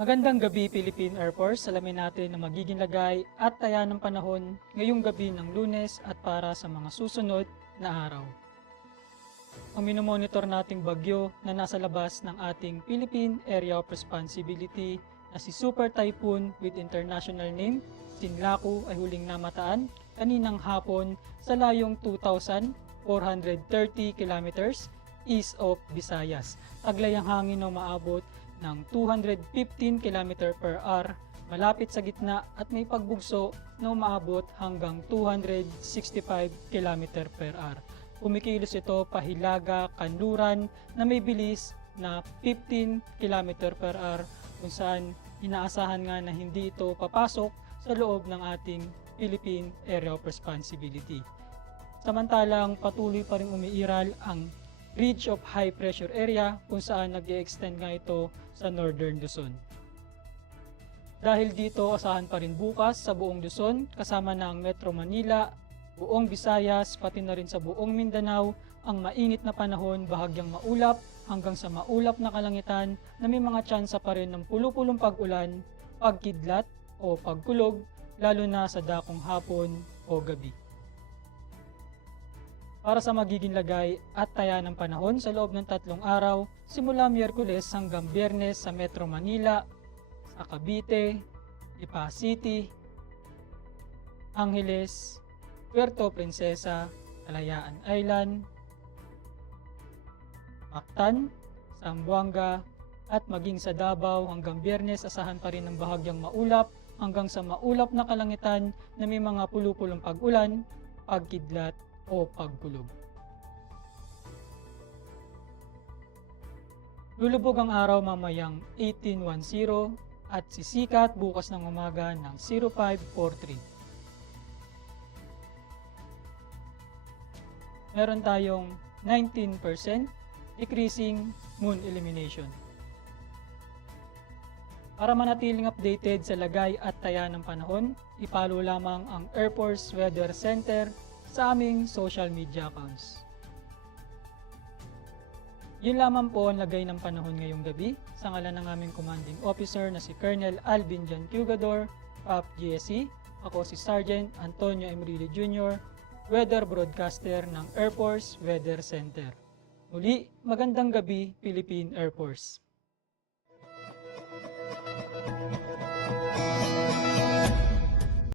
Magandang gabi Philippine Air Force. Alamin natin ang magiging lagay at taya ng panahon ngayong gabi ng Lunes at para sa mga susunod na araw. Ang minomonitor nating bagyo na nasa labas ng ating Philippine Area of Responsibility na si Super Typhoon with international name, Sinlaku, ay huling namataan kaninang hapon sa layong 2,430 kilometers east of Visayas. Taglay ang hangin na umaabot ng 215 km per hour malapit sa gitna at may pagbugso na umaabot hanggang 265 km per hour. Kumikilos ito pahilaga, kanluran na may bilis na 15 km per hour kung saan inaasahan nga na hindi ito papasok sa loob ng ating Philippine Area of Responsibility. Samantalang patuloy pa rin umiiral ang Ridge of High Pressure Area kung saan nag-i-extend nga ito sa Northern Luzon. Dahil dito, asahan pa rin bukas sa buong Luzon kasama na ang Metro Manila, buong Visayas, pati na rin sa buong Mindanao ang mainit na panahon, bahagyang maulap hanggang sa maulap na kalangitan na may mga tsansa pa rin ng pulupulong pag-ulan, pagkidlat o pagkulog lalo na sa dakong hapon o gabi. Para sa magiging lagay at taya ng panahon sa loob ng 3 araw, simula Miyerkules hanggang Biyernes sa Metro Manila, sa Cavite, Lipa City, Angeles, Puerto Princesa, Kalayaan Island, Mactan, Zamboanga, at maging sa Davao hanggang Biyernes asahan pa rin ng bahagyang maulap hanggang sa maulap na kalangitan na may mga pulupulong pag-ulan, pagkidlat o pagkulog. Lulubog ang araw mamayang 18:10 at sisikat bukas ng umaga ng 05:43. Meron tayong 19% decreasing moon illumination. Para manatiling updated sa lagay at taya ng panahon, ipalo lamang ang Air Force Weather Center sa aming social media accounts. Yun lamang po ang lagay ng panahon ngayong gabi sa ngalan ng aming commanding officer na si Colonel Alvin John Cugador, PAP GSC. Ako si Sergeant Antonio Emrilio Jr., Weather Broadcaster ng Air Force Weather Center. Muli, magandang gabi Philippine Air Force.